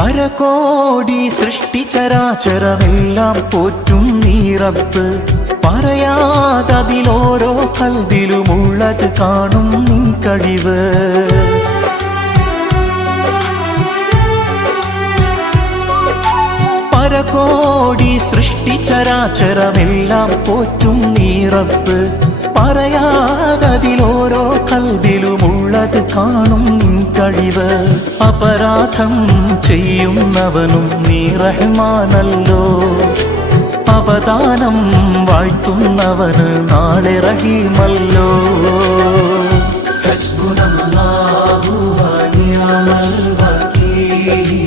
പരകോടി സൃഷ്ടിചരാചരമെല്ലാം പോറ്റും നീ റബ്ബ്. പറയാതതിലോരോ കൽബിലുമുള്ളത് കാണും നിൻ കഴിവ്. പരകോടി സൃഷ്ടിചരാചരമെല്ലാം പോറ്റും നീ റബ്ബ്. പറയാതതിലോരോ കൽബിലുമുള്ളത് കാണും നിൻ കഴിവ്. അപരാധം ചെയ്യുന്നവനും നീ റഹ്മാനല്ലോ. അവദാനം വാഴ്ത്തുന്നവന് നാളെ റഹീമല്ലോ. ഹസ്ബുനല്ലാഹു വ നിഅമൽ വകീൽ.